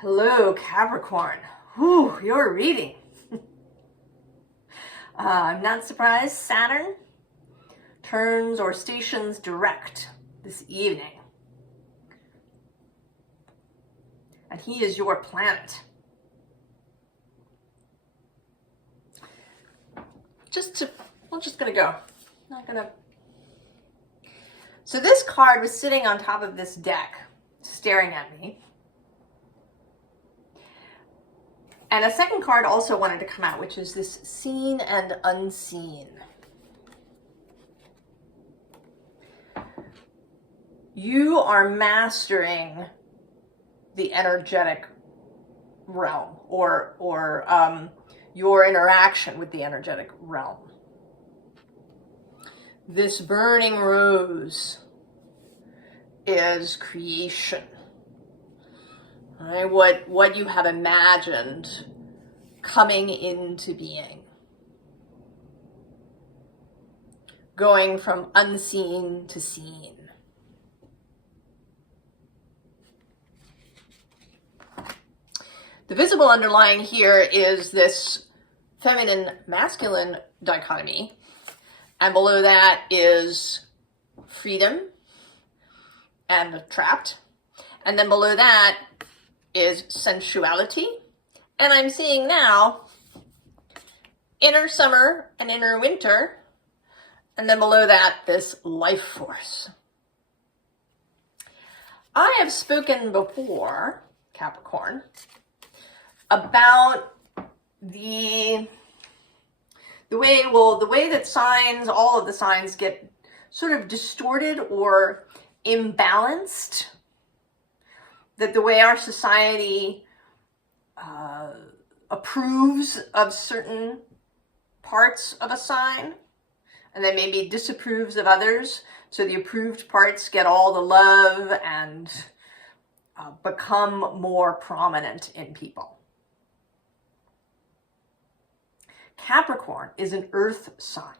Hello, Capricorn. Whew, your reading. I'm not surprised Saturn turns or stations direct this evening. And he is your planet. I'm just gonna go. Not gonna. So this card was sitting on top of this deck, staring at me. And a second card also wanted to come out, which is this seen and unseen. You are mastering the energetic realm or your interaction with the energetic realm. This burning rose is creation. Right? What you have imagined coming into being. Going from unseen to seen. The visible underlying here is this feminine-masculine dichotomy. And below that is freedom and trapped. And then below that is sensuality. And I'm seeing now inner summer and inner winter. And then below that, this life force. I have spoken before, Capricorn, about the way that signs, all of the signs get sort of distorted or imbalanced. That the way our society approves of certain parts of a sign and then maybe disapproves of others. So the approved parts get all the love and become more prominent in people. Capricorn is an earth sign.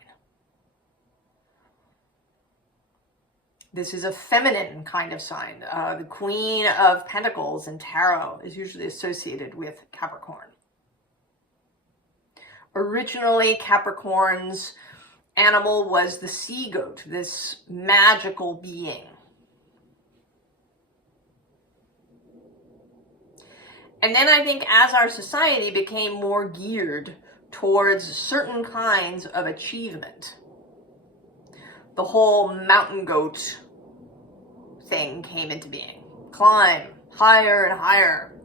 This is a feminine kind of sign. The Queen of Pentacles in Tarot is usually associated with Capricorn. Originally, Capricorn's animal was the sea goat, this magical being. And then I think as our society became more geared towards certain kinds of achievement, the whole mountain goat thing came into being. Climb higher and higher.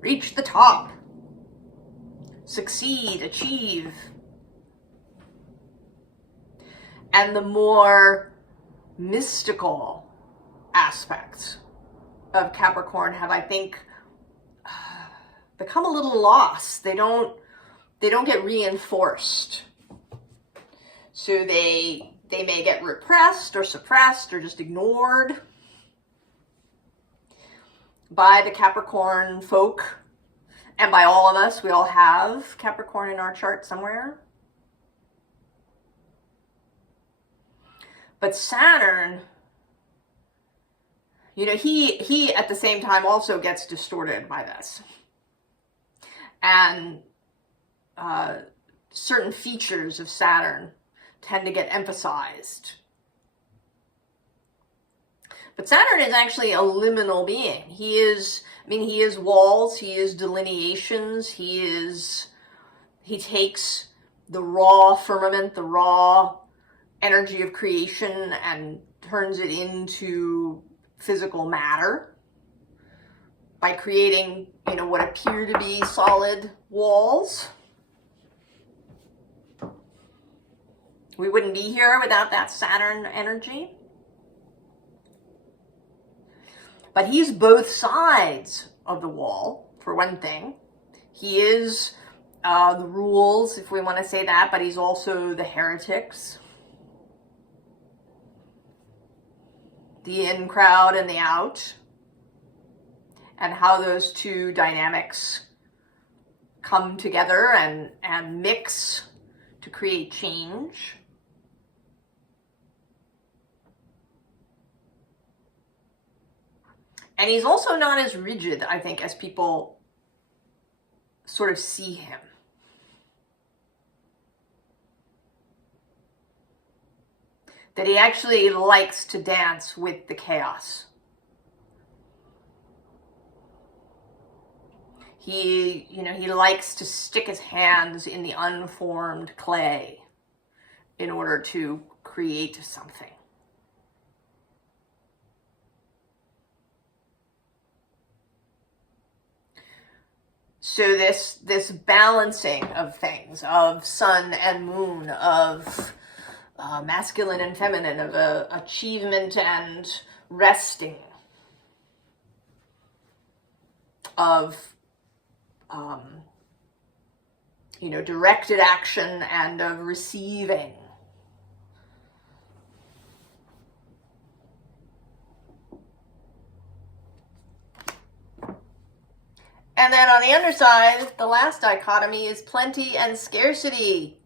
Reach the top. Succeed, achieve. And the more mystical aspects of Capricorn have, I think, become a little lost. They don't get reinforced. So they may get repressed or suppressed or just ignored by the Capricorn folk and by all of us. We all have Capricorn in our chart somewhere. But Saturn, he at the same time also gets distorted by this. And certain features of Saturn tend to get emphasized. But Saturn is actually a liminal being. He is walls, he is delineations, he takes the raw firmament, the raw energy of creation and turns it into physical matter by creating, what appear to be solid walls. We wouldn't be here without that Saturn energy. But he's both sides of the wall, for one thing. He is the rules, if we want to say that, but he's also the heretics. The in crowd and the out. And how those two dynamics come together and mix to create change. And he's also not as rigid, I think, as people sort of see him. That he actually likes to dance with the chaos. He likes to stick his hands in the unformed clay in order to create something. So this balancing of things, of sun and moon, of masculine and feminine, of achievement and resting, of directed action and of receiving. And then on the underside, the last dichotomy is plenty and scarcity.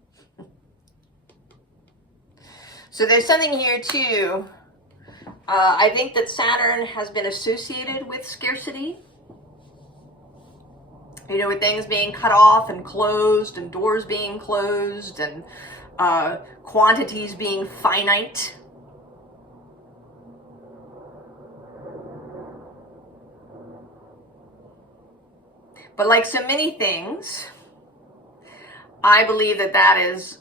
So there's something here too. I think that Saturn has been associated with scarcity. With things being cut off and closed and doors being closed and quantities being finite. But like so many things, I believe that is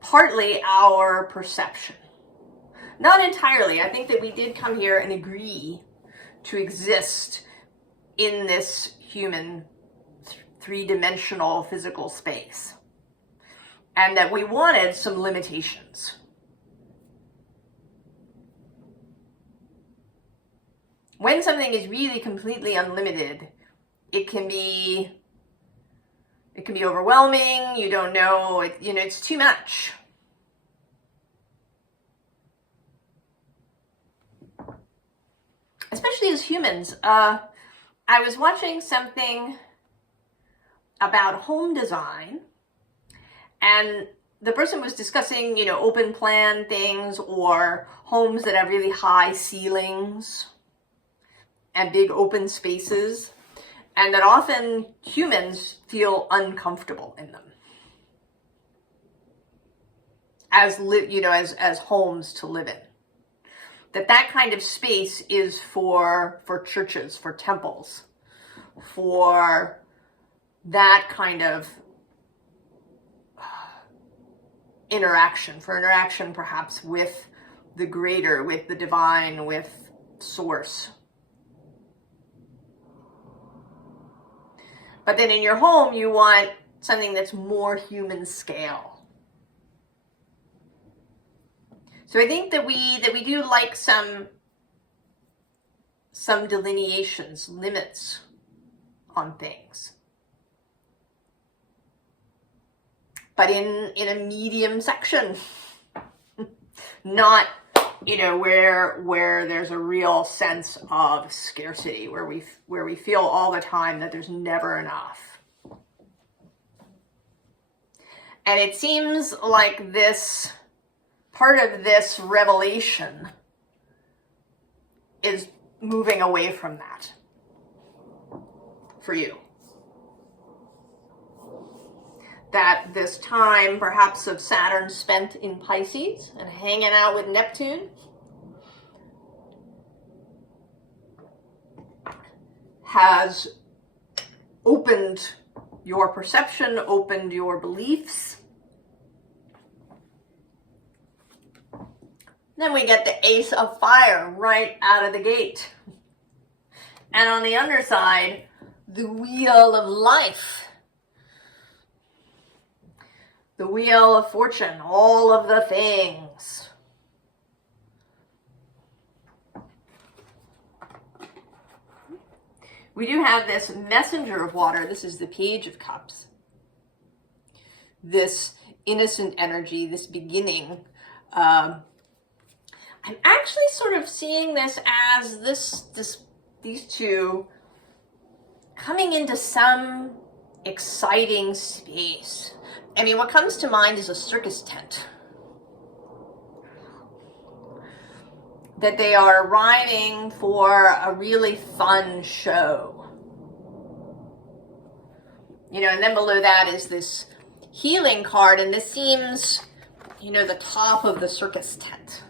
partly our perception. Not entirely. I think that we did come here and agree to exist in this human three-dimensional physical space. And that we wanted some limitations. When something is really completely unlimited, it can be overwhelming. You don't know, it's too much. Especially as humans. I was watching something about home design, and the person was discussing, open plan things or homes that have really high ceilings and big open spaces. And that often humans feel uncomfortable in them as homes to live in. That kind of space is for churches, for temples, for that kind of interaction, perhaps with the greater, with the divine, with source. But then in your home, you want something that's more human scale. So I think that we do like some delineations, limits on things. But in a medium section, not where there's a real sense of scarcity, where we feel all the time that there's never enough. And it seems like this part of this revelation is moving away from that for you. That this time, perhaps, of Saturn spent in Pisces and hanging out with Neptune has opened your perception, opened your beliefs. Then we get the Ace of Fire right out of the gate. And on the underside, the Wheel of Life. The Wheel of Fortune, all of the things. We do have this Messenger of Water. This is the Page of Cups. This innocent energy, this beginning. I'm actually sort of seeing this as these two coming into some exciting space. I mean, what comes to mind is a circus tent. that they are arriving for a really fun show. You know, and then below that is this healing card, and this seems, you know, the top of the circus tent.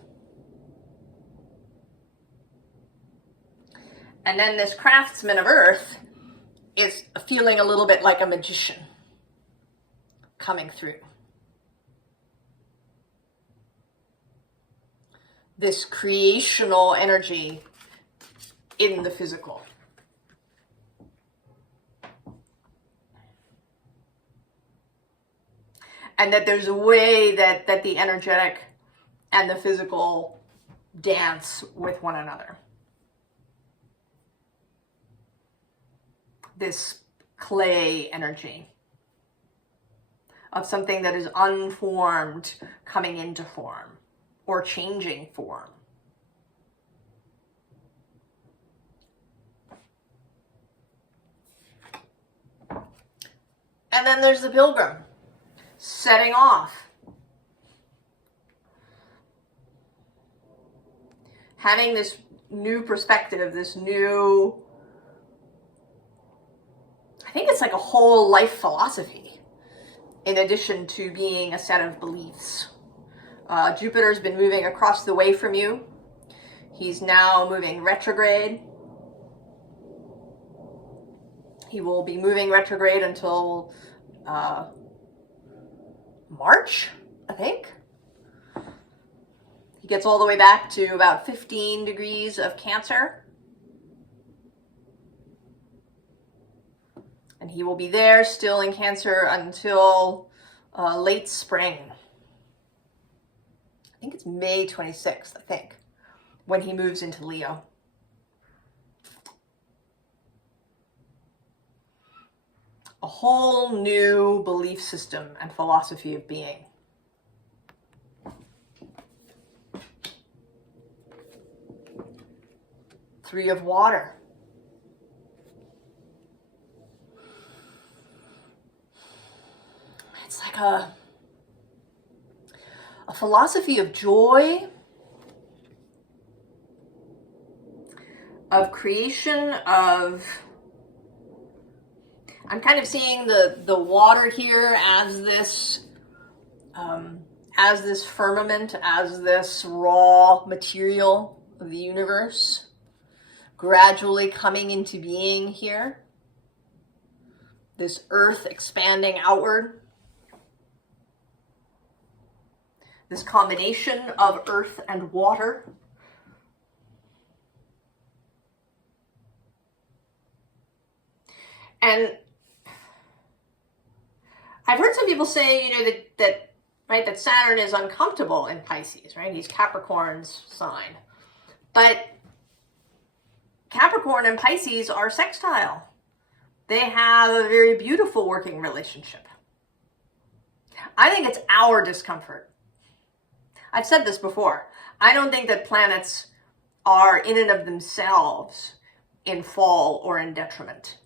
And then this craftsman of earth is feeling a little bit like a magician coming through. This creational energy in the physical. And that there's a way that the energetic and the physical dance with one another. This clay energy of something that is unformed coming into form or changing form. And then there's the pilgrim setting off, having this new perspective, this new, I think it's like a whole life philosophy in addition to being a set of beliefs. Jupiter's been moving across the way from you. He's now moving retrograde. He will be moving retrograde until March, I think. He gets all the way back to about 15 degrees of Cancer. And he will be there still in Cancer until late spring. I think it's May 26th, I think, when he moves into Leo. A whole new belief system and philosophy of being. Three of water. It's like a philosophy of joy, of creation, of... I'm kind of seeing the water here as this firmament, as this raw material of the universe, gradually coming into being here. This earth expanding outward. This combination of earth and water. And I've heard some people say, you know, that Saturn is uncomfortable in Pisces, right? He's Capricorn's sign. But Capricorn and Pisces are sextile. They have a very beautiful working relationship. I think it's our discomfort. I've said this before. I don't think that planets are in and of themselves in fall or in detriment.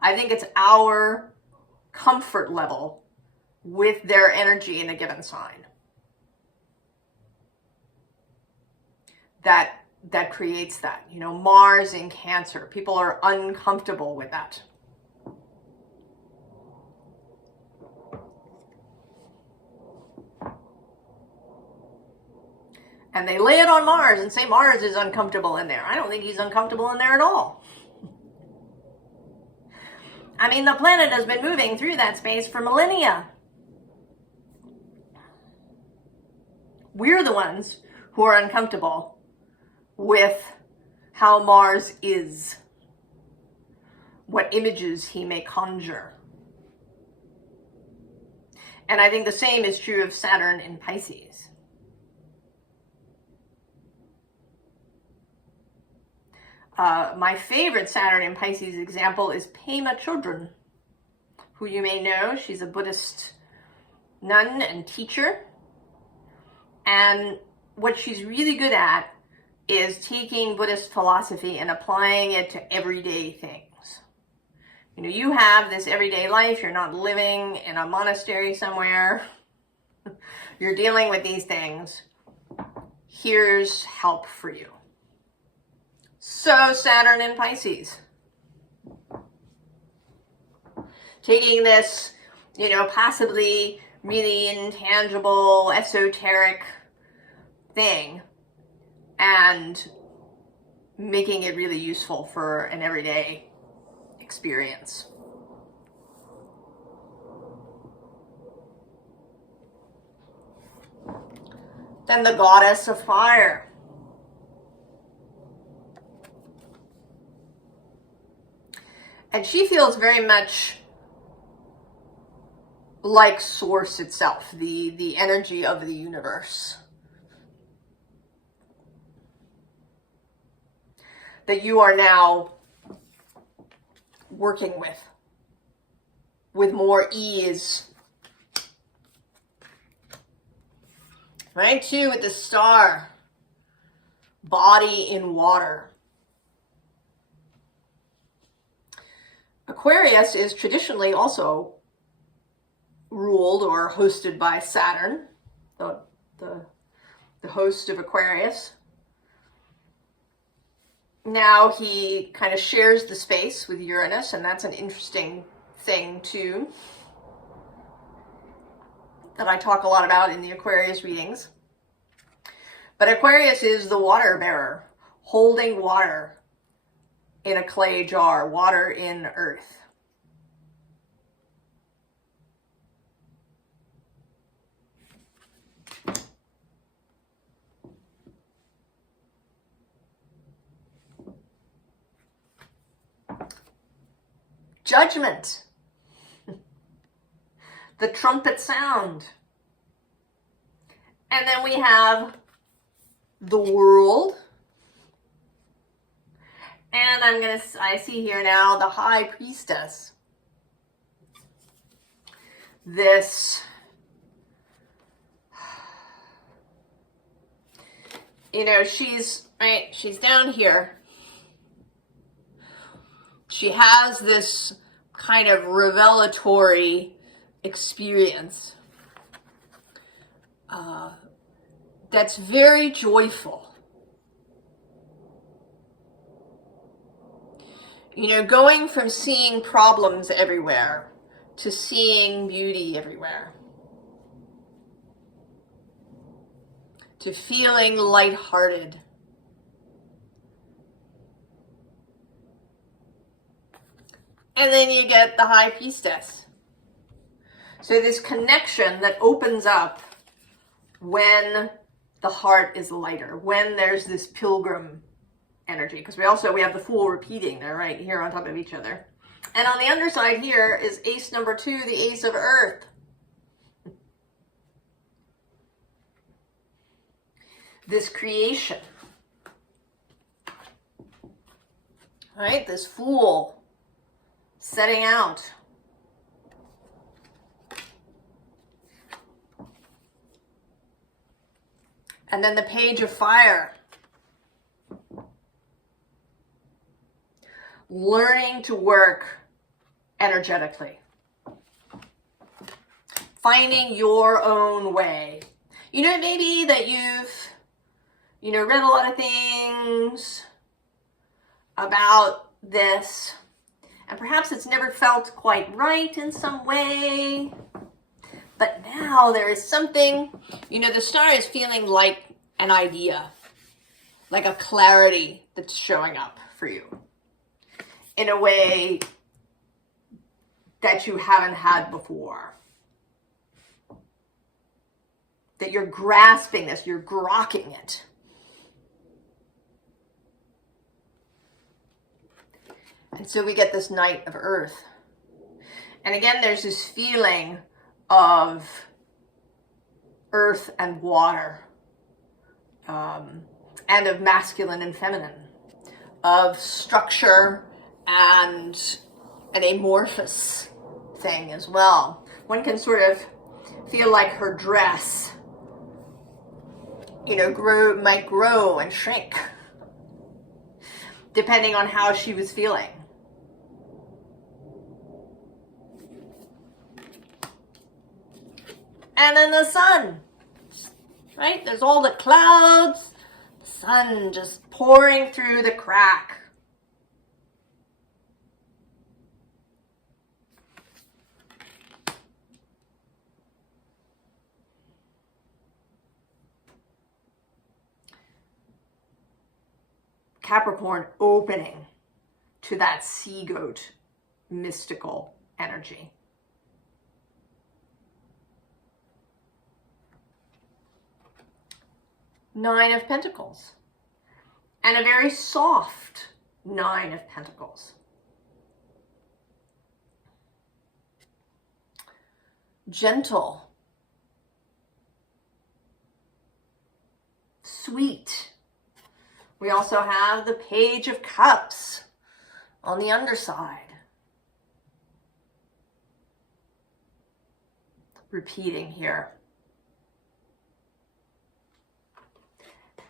I think it's our comfort level with their energy in a given sign that creates that. You know, Mars in Cancer, people are uncomfortable with that. And they lay it on Mars and say Mars is uncomfortable in there. I don't think he's uncomfortable in there at all. I mean, the planet has been moving through that space for millennia. We're the ones who are uncomfortable with how Mars is, what images he may conjure. And I think the same is true of Saturn in Pisces. My favorite Saturn in Pisces example is Pema Chodron, who you may know. She's a Buddhist nun and teacher. And what she's really good at is taking Buddhist philosophy and applying it to everyday things. You know, you have this everyday life. You're not living in a monastery somewhere. You're dealing with these things. here's help for you. So Saturn in Pisces. Taking this, possibly really intangible, esoteric thing and making it really useful for an everyday experience. Then the goddess of fire. And she feels very much like Source itself, the energy of the universe. That you are now working with more ease. Right? 2 with the star. Body in water. Aquarius is traditionally also ruled or hosted by Saturn, the host of Aquarius. Now he kind of shares the space with Uranus, and that's an interesting thing too, that I talk a lot about in the Aquarius readings. But Aquarius is the water bearer, holding water in a clay jar, water in earth. Judgment. The trumpet sound. And then we have the world. And I see here now the high priestess. This, she's down here. She has this kind of revelatory experience that's very joyful. Going from seeing problems everywhere to seeing beauty everywhere, to feeling lighthearted. And then you get the high priestess. So this connection that opens up when the heart is lighter, when there's this pilgrim energy. Because we have the Fool repeating. They're right here on top of each other. And on the underside here is ace number 2, the ace of earth. This creation. Right? This Fool setting out. And then the page of fire. Learning to work energetically. Finding your own way. Maybe that you've, read a lot of things about this, and perhaps it's never felt quite right in some way. But now there is something, the star is feeling like an idea, like a clarity that's showing up for you in a way that you haven't had before. That you're grasping this, you're grokking it. And so we get this Knight of Earth. And again, there's this feeling of earth and water, and of masculine and feminine, of structure and an amorphous thing as well. One can sort of feel like her dress, might grow and shrink, depending on how she was feeling. And then the sun. right? There's all the clouds, the sun just pouring through the crack. Capricorn opening to that sea goat mystical energy. Nine of Pentacles. And a very soft Nine of Pentacles. Gentle. Sweet. We also have the Page of Cups on the underside. Repeating here.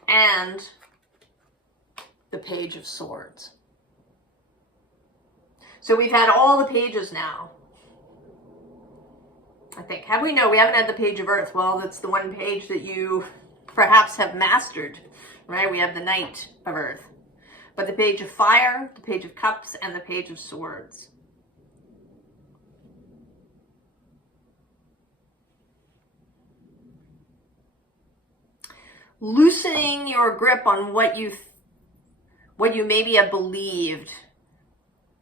And the Page of Swords. So we've had all the pages now. I think. Have we? No, we haven't had the Page of Earth. Well, that's the one page that you perhaps have mastered. Right? We have the Knight of Earth. But the Page of Fire, the Page of Cups, and the Page of Swords. Loosening your grip on what you maybe have believed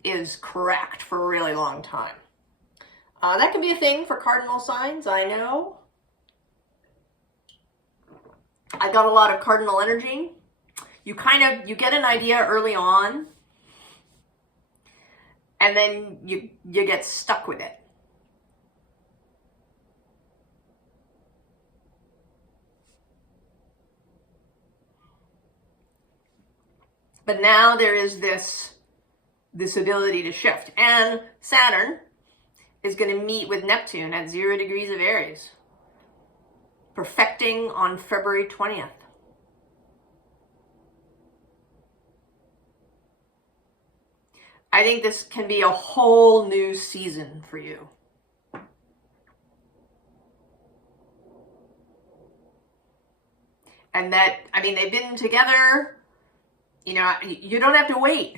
is correct for a really long time. That can be a thing for cardinal signs, I know. I got a lot of cardinal energy. You get an idea early on, and then you get stuck with it. But now there is this ability to shift. And Saturn is going to meet with Neptune at 0 degrees of Aries, perfecting on February 20th. I think this can be a whole new season for you. And that, I mean, they've been together, you know, you don't have to wait.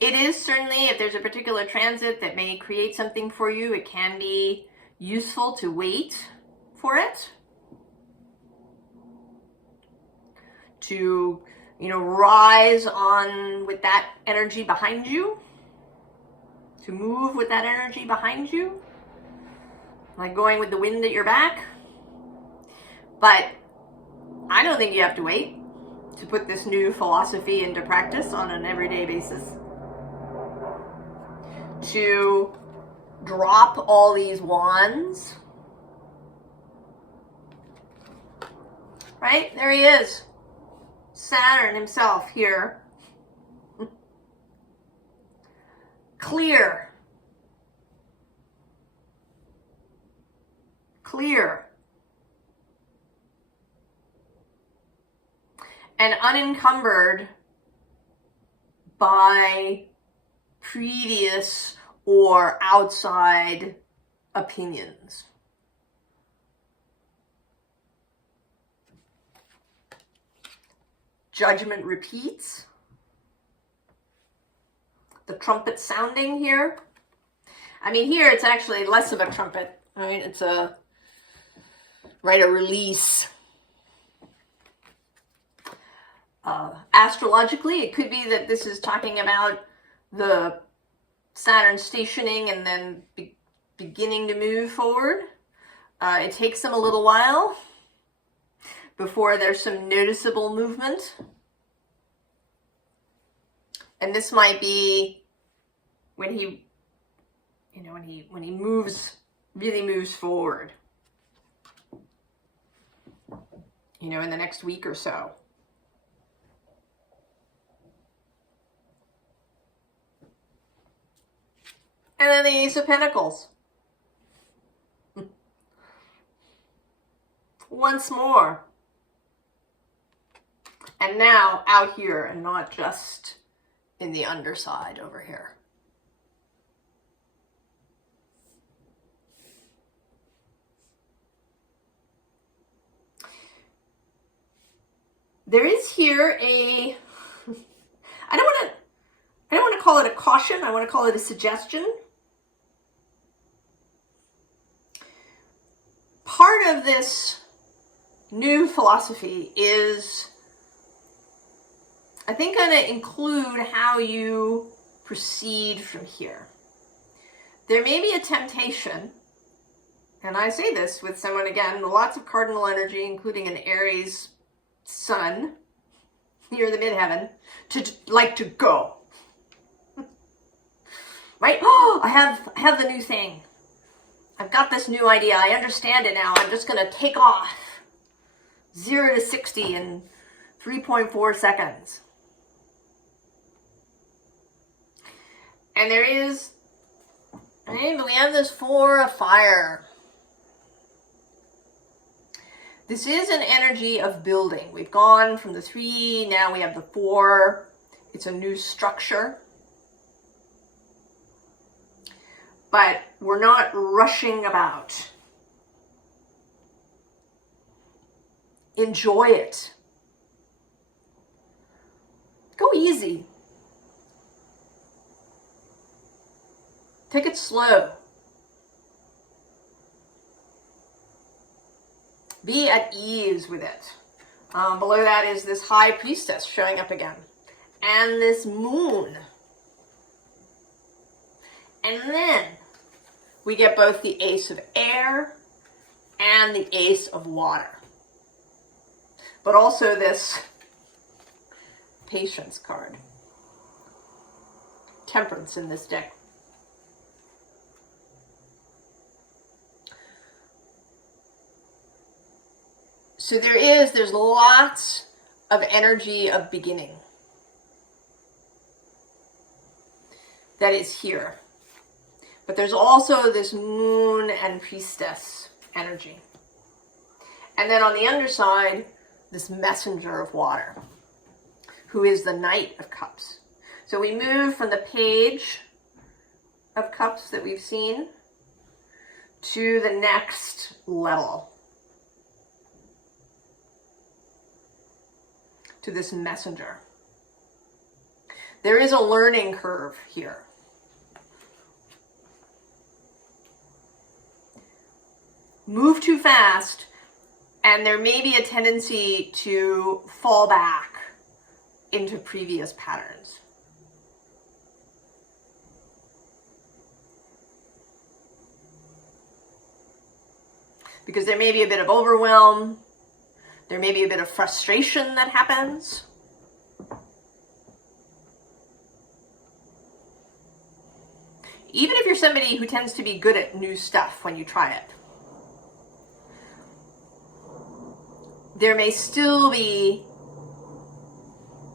It is certainly, if there's a particular transit that may create something for you, it can be useful to wait for it. To, you know, rise on with that energy behind you. To move with that energy behind you. Like going with the wind at your back. But I don't think you have to wait to put this new philosophy into practice on an everyday basis. To drop all these wands. Right? There he is. Saturn himself here. Clear. Clear. And unencumbered by previous or outside opinions. Judgment repeats. The trumpet sounding here. I mean, here it's actually less of a trumpet, right? It's a release. Astrologically, it could be that this is talking about the Saturn stationing and then beginning to move forward. It takes them a little while before there's some noticeable movement. And this might be when he, you know, when he moves, really moves forward. You know, in the next week or so. And then the Ace of Pentacles. Once more. And now out here and not just in the underside over here. There is here a, I don't want to call it a caution. I want to call it a suggestion. Part of this new philosophy is, I think, going to include how you proceed from here. There may be a temptation, and I say this with someone, again, lots of cardinal energy, including an Aries sun near the midheaven, to like to go. Right? Oh, I have the new thing. I've got this new idea. I understand it now. I'm just going to take off 0 to 60 in 3.4 seconds. And there is, right, but we have this 4 of fire. This is an energy of building. We've gone from the 3, now we have the 4. It's a new structure. But we're not rushing about. Enjoy it. Go easy. Take it slow. Be at ease with it. Below that is this High Priestess showing up again. And this Moon. And then we get both the Ace of Air and the Ace of Water. But also this Patience card. Temperance in this deck. So there's lots of energy of beginning that is here. But there's also this Moon and Priestess energy. And then on the underside, this Messenger of Water, who is the Knight of Cups. So we move from the Page of Cups that we've seen to the next level, to this Messenger. There is a learning curve here. Move too fast, and there may be a tendency to fall back into previous patterns. Because there may be a bit of overwhelm, there may be a bit of frustration that happens. Even if you're somebody who tends to be good at new stuff when you try it, there may still be,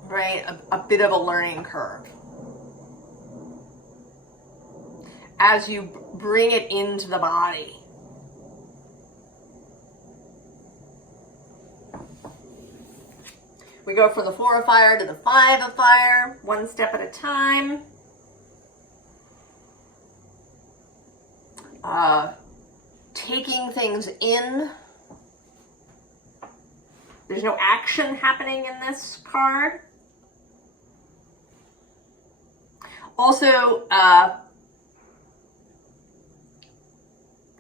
right, a bit of a learning curve as you bring it into the body. We go from the 4 of fire to the 5 of fire, one step at a time. Taking things in. There's no action happening in this card. Also,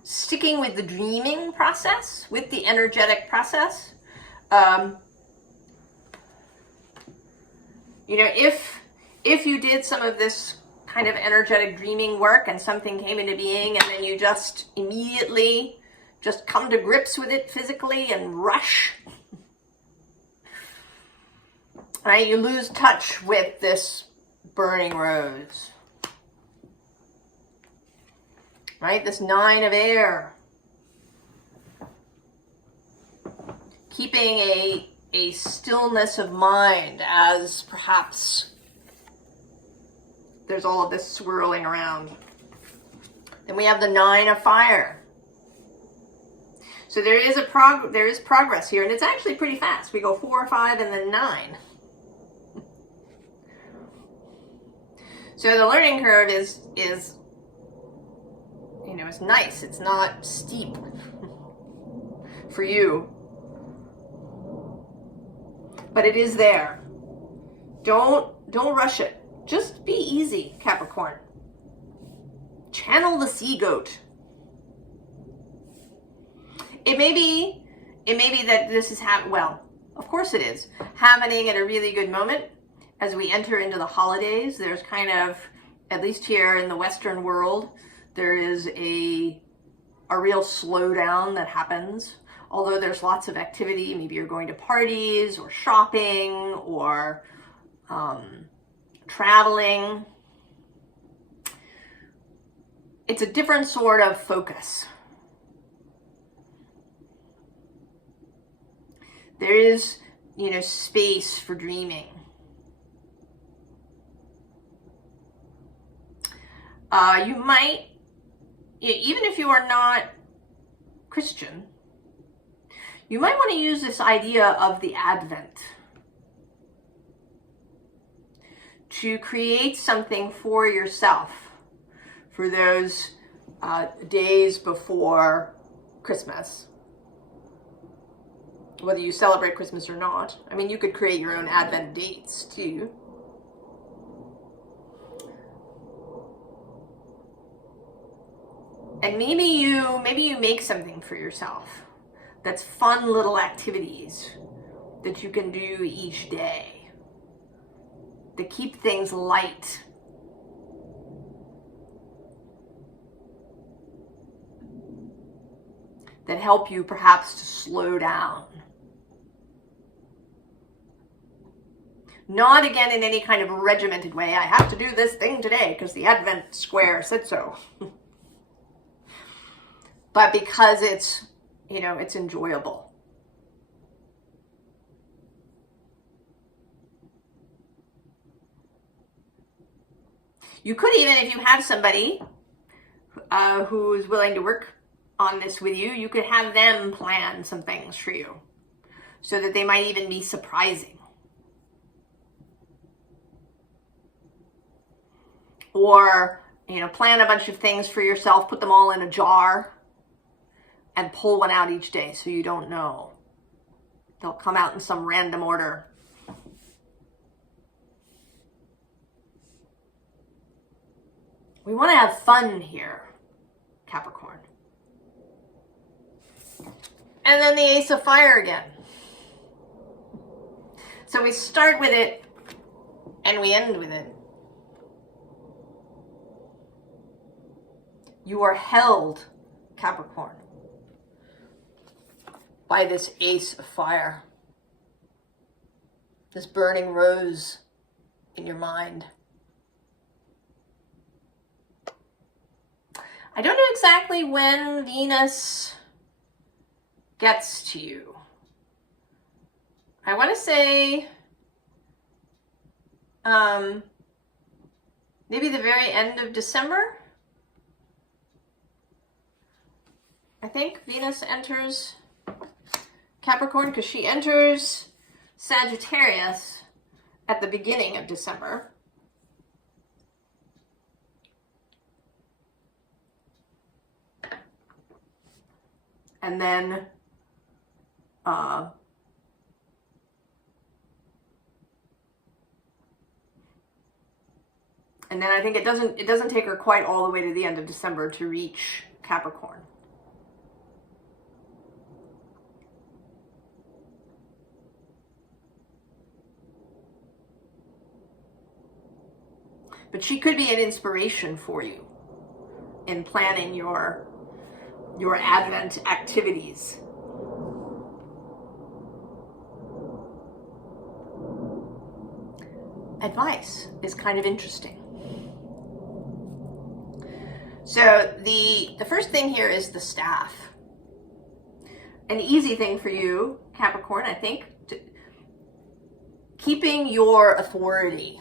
sticking with the dreaming process, with the energetic process. You know, if you did some of this kind of energetic dreaming work and something came into being and then you just immediately just come to grips with it physically and rush, right? You lose touch with this burning rose, right? This 9 of air. Keeping a stillness of mind as perhaps there's all of this swirling around. Then we have the 9 of fire. So there is progress here, and it's actually pretty fast. We go 4, 5, and then 9. So the learning curve is you know, it's nice. It's not steep for you. but it is there. Don't rush it. Just be easy, Capricorn. Channel the sea goat. It may be that this is well, of course it is happening at a really good moment as we enter into the holidays. There's kind of, at least here in the Western world, there is a real slowdown that happens. Although there's lots of activity, maybe you're going to parties or shopping or traveling. It's a different sort of focus. There is, space for dreaming. You might, even if you are not Christian, you might want to use this idea of the Advent to create something for yourself for those days before Christmas. Whether you celebrate Christmas or not. I mean, you could create your own Advent dates too. And maybe you make something for yourself that's fun little activities that you can do each day that keep things light. That help you perhaps to slow down. Not again in any kind of regimented way. I have to do this thing today because the Advent square said so. But because it's, it's enjoyable. You could even, if you have somebody who is willing to work on this with you, you could have them plan some things for you so that they might even be surprising. Or, plan a bunch of things for yourself, put them all in a jar and pull one out each day so you don't know. They'll come out in some random order. We want to have fun here, Capricorn. And then the Ace of Fire again. So we start with it and we end with it. You are held, Capricorn, by this Ace of Fire. This burning rose in your mind. I don't know exactly when Venus gets to you. I want to say maybe the very end of December. I think Venus enters Capricorn because she enters Sagittarius at the beginning of December. And then I think it doesn't take her quite all the way to the end of December to reach Capricorn. But she could be an inspiration for you in planning your Advent activities. Advice is kind of interesting. So the first thing here is the staff. An easy thing for you, Capricorn, I think, keeping your authority.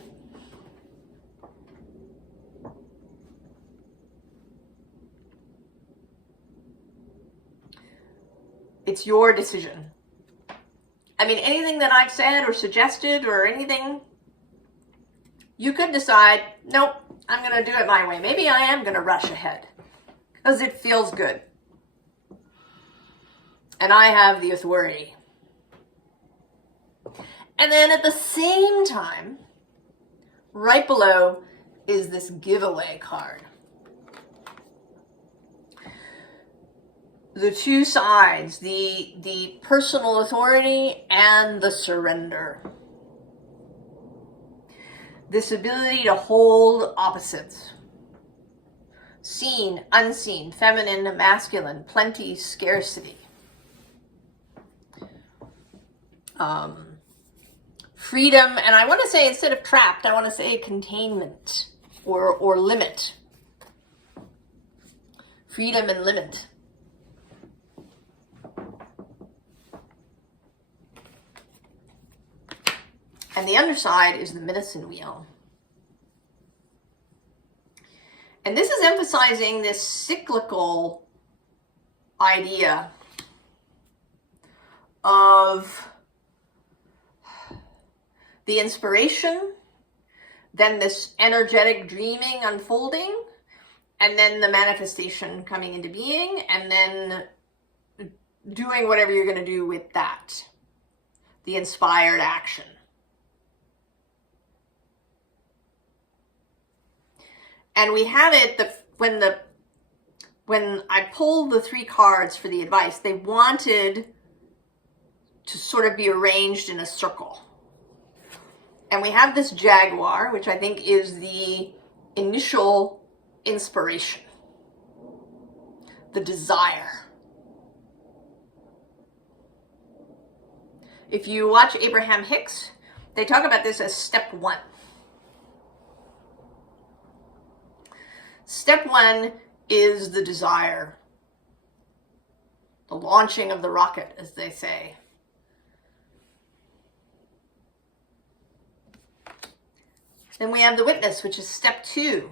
It's your decision. I mean, anything that I've said or suggested or anything, you could decide, nope, I'm going to do it my way. Maybe I am going to rush ahead because it feels good. And I have the authority. And then at the same time, right below is this giveaway card. The two sides, the personal authority and the surrender. This ability to hold opposites. Seen, unseen, feminine, masculine, plenty, scarcity. Freedom, and I want to say, instead of trapped, I want to say containment or limit. Freedom and limit. And the underside is the medicine wheel. And this is emphasizing this cyclical idea of the inspiration, then this energetic dreaming unfolding, and then the manifestation coming into being, and then doing whatever you're going to do with that, the inspired action. And we have it, when I pulled the 3 cards for the advice, they wanted to sort of be arranged in a circle. And we have this jaguar, which I think is the initial inspiration, the desire. If you watch Abraham Hicks, they talk about this as step 1. Step 1 is the desire, the launching of the rocket, as they say. Then we have the witness, which is step 2.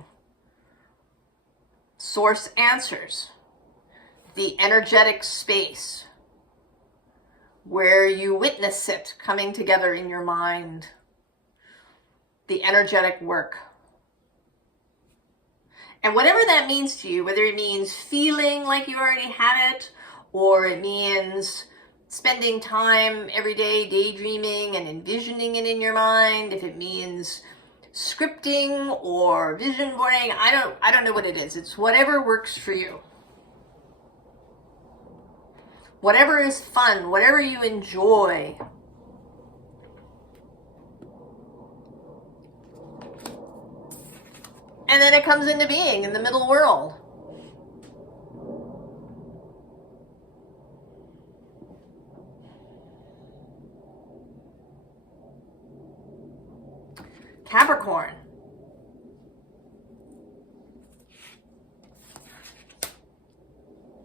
Source answers. The energetic space where you witness it coming together in your mind. The energetic work. And whatever that means to you, whether it means feeling like you already have it, or it means spending time every day daydreaming and envisioning it in your mind, if it means scripting or vision boarding, I don't know what it is. It's whatever works for you. Whatever is fun, whatever you enjoy. And then it comes into being in the middle world. Capricorn.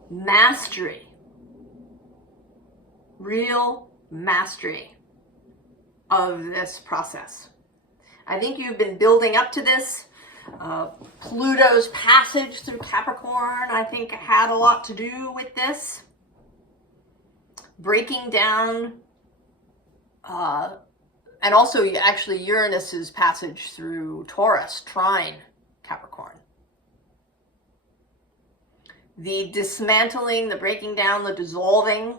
Mastery. Real mastery of this process. I think you've been building up to this. Pluto's passage through Capricorn, I think, had a lot to do with this. Breaking down, and also actually Uranus's passage through Taurus, trine Capricorn. The dismantling, the breaking down, the dissolving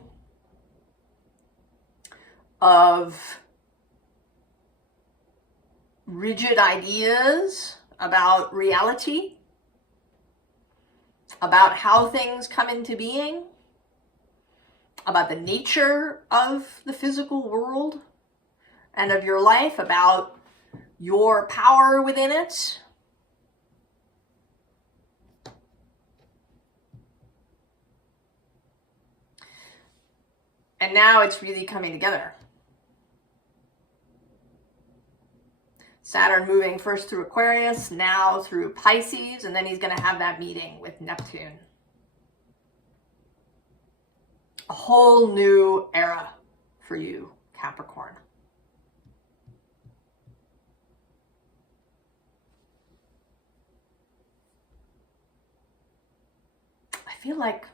of rigid ideas about reality, about how things come into being, about the nature of the physical world and of your life, about your power within it. And now it's really coming together. Saturn moving first through Aquarius, now through Pisces, and then he's going to have that meeting with Neptune. A whole new era for you, Capricorn. I feel like,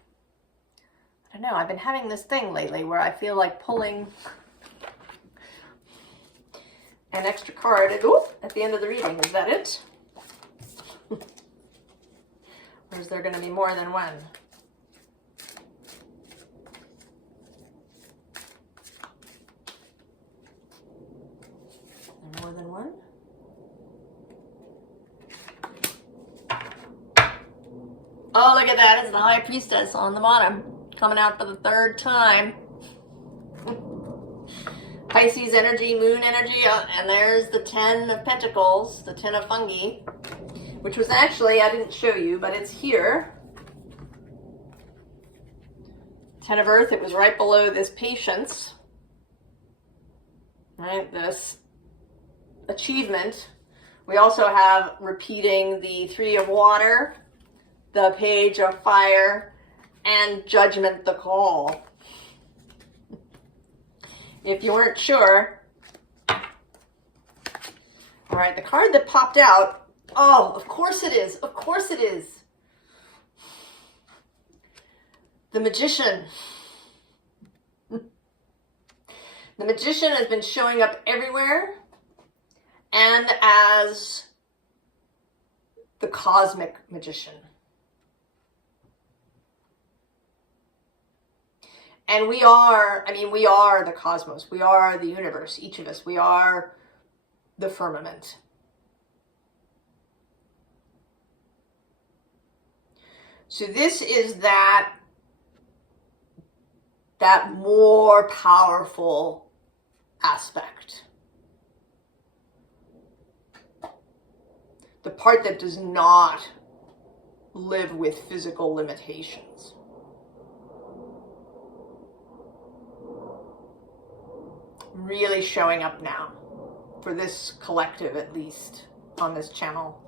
I don't know, I've been having this thing lately where I feel like pulling an extra card at the end of the reading. Is that it? Or is there going to be more than one? more than one. Oh, look at that. It's the High Priestess on the bottom, coming out for the third time. Pisces energy, moon energy, and there's the 10 of Pentacles, the 10 of fungi, which was actually, I didn't show you, but it's here. 10 of Earth, it was right below this Patience. Right, this achievement. We also have repeating the 3 of Water, the Page of Fire, and Judgment, the Call. If you weren't sure. All right, the card that popped out. Oh, of course it is. Of course it is. The Magician. The Magician has been showing up everywhere, and as the Cosmic Magician. And we are the cosmos. We are the universe, each of us. We are the firmament. So this is that more powerful aspect. The part that does not live with physical limitations. Really showing up now, for this collective at least, on this channel.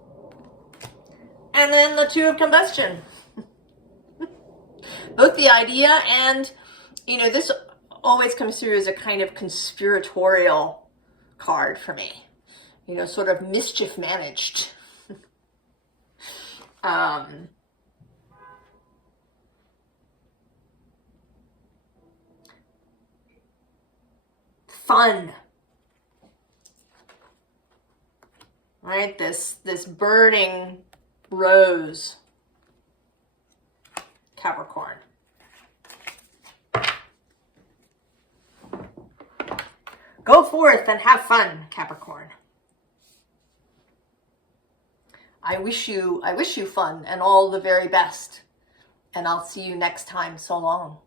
And then the 2 of Combustion. Both the idea and, you know, this always comes through as a kind of conspiratorial card for me. You know, sort of mischief managed. Fun. Right? This burning rose. Capricorn. Go forth and have fun, Capricorn. I wish you fun and all the very best. And I'll see you next time. So long.